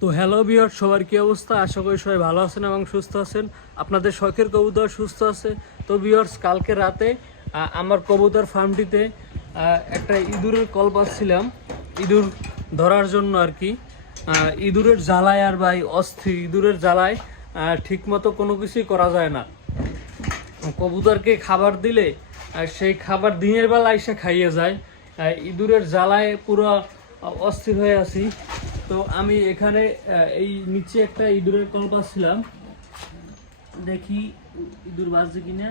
তো হ্যালো বিয়ার সবার কি অবস্থা? আশা করি সবাই ভালো আছেন এবং সুস্থ আছেন। আপনাদের শখের কবুতর সুস্থ আছে। তো বিয়ার্স কালকে রাতে আমার কবুতর ফার্মটিতে একটা ইঁদুরের কল পাচ্ছিলাম। ইঁদুর ধরার জন্য আর কি। ইঁদুরের জ্বালায় আর ভাই, অস্থির। ইঁদুরের জ্বালায় ঠিকমতো কোনো কিছুই করা যায় না। কবুতরকে খাবার দিলে সেই খাবার দিনের বেলা এসে খাইয়ে যায়। ইঁদুরের জ্বালায় পুরো, অস্থির হয়ে আছি। তো আমি এখানে এই নিচে একটা ইঁদুরের কল পাচ্ছিলাম দেখি ইঁদুর বাজছে কিনা।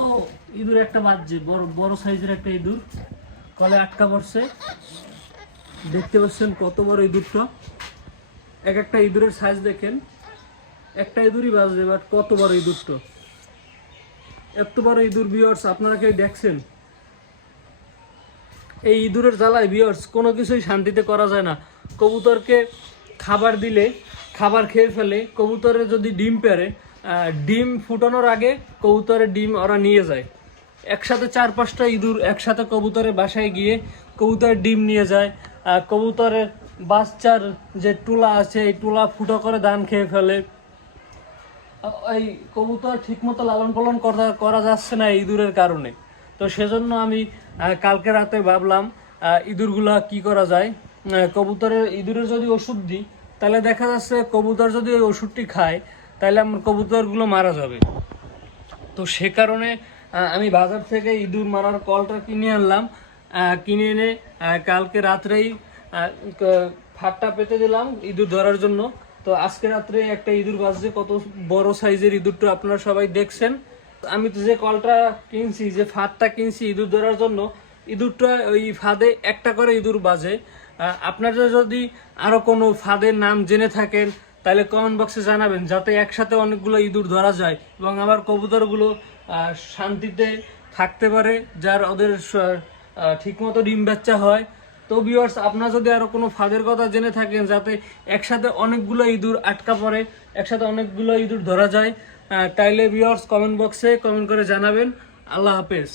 ও, ইঁদুর একটা বাজছে, বড় বড় সাইজের একটা ইঁদুর। কলে আটকা পড়ছে। দেখতে পাচ্ছেন কত বড় ইঁদুরটা। এক একটা ইঁদুরের সাইজ দেখেন। একটা ইঁদুরই বাজবে বাট কত বড় ইঁদুরটা। এত বড় ইঁদুর বিয়ার্স আপনারা কেউ দেখছেন? এই ইঁদুরের জ্বালায় বিয়ার্স কোনো কিছুই শান্তিতে করা যায় না। কবুতরকে খাবার দিলে, খাবার খেয়ে ফেলে, কবুতরে যদি ডিম পেরে ডিম ফুটানোর আগে কবুতরের ডিম ওরা নিয়ে যায়। একসাথে চার পাঁচটা ইঁদুর একসাথে কবুতরের বাসায় গিয়ে কবুতরের ডিম নিয়ে যায় কবুতরের বাচ্চার যে টুলা আছে, এই টুলা ফুটো করে ধান খেয়ে ফেলে। এই কবুতর ঠিকমতো লালন পালন করা করা যাচ্ছে না ইঁদুরের কারণে। তো সেজন্য আমি কালকে রাতে ভাবলাম ইঁদুরগুলা কি করা যায়? কবুতরের ইঁদুরের যদি ওষুধ দিই, তাহলে দেখা যাচ্ছে কবুতর যদি ওই ওষুধটি খায়, তাহলে আমার কবুতরগুলো মারা যাবে। তো সে কারণে আমি বাজার থেকে ইঁদুর মারার কলটা কিনে আনলাম। কিনে এনে কালকে রাত্রেই ফাটটা পেতে দিলাম ইঁদুর ধরার জন্য। তো আজকে রাত্রে একটা ইঁদুর বাজছে, কত বড় সাইজের ইঁদুরটা আপনারা সবাই দেখছেন। আমি তো যে কলটা কিনছি, যে ফাঁদটা কিনছি ইঁদুর ধরার জন্য, ইঁদুরটা ওই ফাঁদে একটা করে ইঁদুর বাজে। আপনারা যদি আরও কোনো ফাঁদের নাম জেনে থাকেন, তাহলে কমেন্ট বক্সে জানাবেন, যাতে একসাথে অনেকগুলো ইঁদুর ধরা যায় এবং আমার কবুতরগুলো শান্তিতে থাকতে পারে, যার ওদের ঠিকমতো ডিম বাচ্চা হয়। তো ভিউয়ার্স আপনারা যদি আরও কোনো ফাঁদের কথা জেনে থাকেন, যাতে একসাথে অনেকগুলো ইঁদুর আটকা পড়ে, একসাথে অনেকগুলো ইঁদুর ধরা যায় তাইলে ভিউয়ার্স কমেন্ট বক্সে কমেন্ট করে জানাবেন। আল্লাহ হাফেজ।